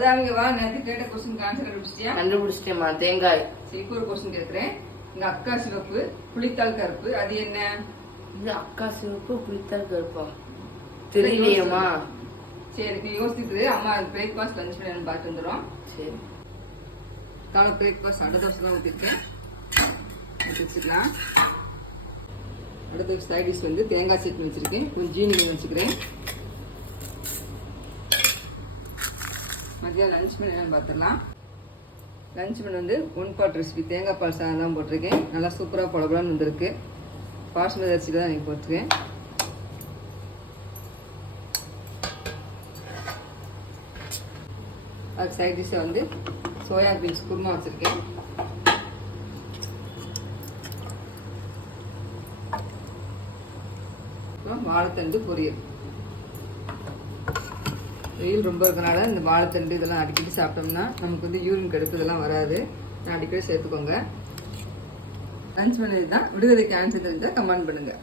வா நேத்து கேட்ட கொஸ்டின் ஆன்சர் கண்டுபிடிச்சிட்டியா? கண்டுபிடிச்சிட்டேமா. தேங்காய். சரி, ஒரு கொஸ்டின் கேக்குறேன். எங்க அக்கா சிவப்பு புளித்தால் கருப்பு, அது என்ன? இது அக்கா சிவப்பு புளித்தால் கருப்பா? தெரியலையேமா. சரி, நீ யோசிச்சுட்டு அம்மா பிரேக்ஃபாஸ்ட் லஞ்ச் பண்ணி பார்த்து வந்துடும். சரி, காலை பிரேக்ஃபாஸ்ட் அடை தோசை தான் ஊற்றிருக்கேன், வச்சுக்கலாம். அடுத்த சைட் டிஷ் வந்து தேங்காய் சட்னி வச்சிருக்கேன், கொஞ்சம் ஜீனி வச்சுக்கிறேன். மதியம் லஞ்ச் பண்ணி என்னன்னு பார்த்துடலாம். லஞ்ச் பண்ணி வந்து 1 பாட் ரெசிபி தேங்காய் பால் சாதம் தான் போட்டிருக்கேன். நல்லா சூப்பராக பழபழன்னு வந்திருக்கு. பாஸ்மதி அரிசி தான் நீங்கள் போட்டிருக்கேன். அதுக்கு சைட் டிஷ்ஷை வந்து சோயா பீன்ஸ் குருமா வச்சுருக்கேன். அப்புறம் வாழைத்தண்டு பொரியல். வெயில் ரொம்ப இருக்கனால இந்த வாழைத்தண்டு இதெல்லாம் அடிக்கடி சாப்பிட்டோம்னா நமக்கு வந்து யூரின் கடுப்பு இதெல்லாம் வராது. நான் அடிக்கடி சேர்த்துக்கோங்க. லஞ்ச் பண்ணது தான். விடுதலைக்கு ஆன்சர் தெரிஞ்சால் கமெண்ட் பண்ணுங்கள்.